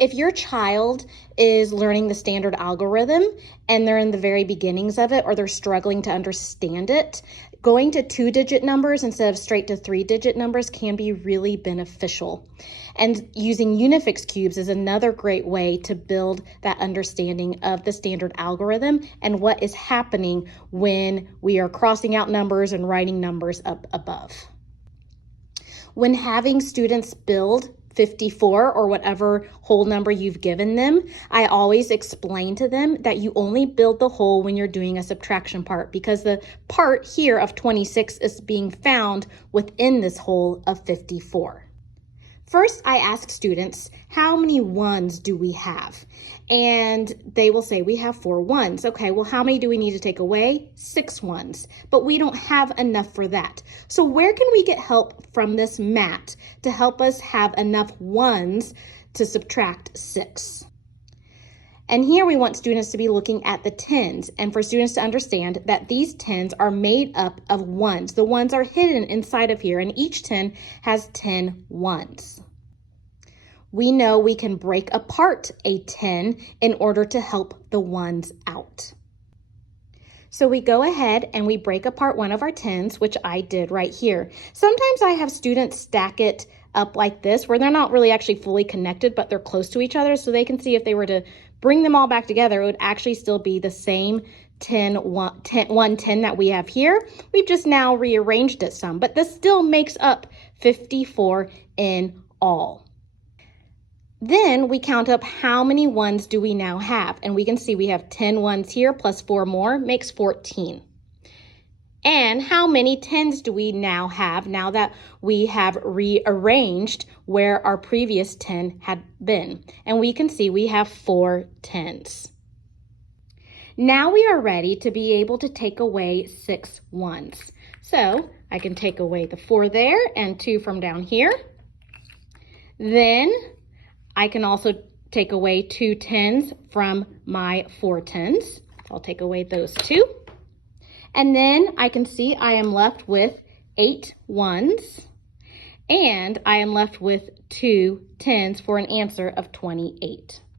If your child is learning the standard algorithm and they're in the very beginnings of it or they're struggling to understand it, going to 2-digit numbers instead of straight to 3-digit numbers can be really beneficial. And using Unifix cubes is another great way to build that understanding of the standard algorithm and what is happening when we are crossing out numbers and writing numbers up above. When having students build 54 or whatever whole number you've given them, I always explain to them that you only build the whole when you're doing a subtraction part, because the part here of 26 is being found within this whole of 54. First, I ask students, how many ones do we have? And they will say, we have 4 ones. Okay, well, how many do we need to take away? 6 ones, but we don't have enough for that. So where can we get help from this mat to help us have enough ones to subtract 6? And here we want students to be looking at the tens, and for students to understand that these tens are made up of ones. The ones are hidden inside of here, and each 10 has 10 ones. We know we can break apart a 10 in order to help the ones out. So we go ahead and we break apart one of our tens, which I did right here. Sometimes I have students stack it up like this, where they're not really actually fully connected, but they're close to each other, so they can see if they were to bring them all back together, it would actually still be the same 110 that we have here. We've just now rearranged it some, but this still makes up 54 in all. Then we count up how many ones do we now have, and we can see we have 10 ones here plus 4 more makes 14. And how many tens do we now have now that we have rearranged where our previous 10 had been? And we can see we have 4 tens. Now we are ready to be able to take away 6 ones. So I can take away the 4 there and 2 from down here. Then I can also take away 2 tens from my 4 tens. I'll take away those 2. And then I can see I am left with 8 ones, and I am left with 2 tens for an answer of 28.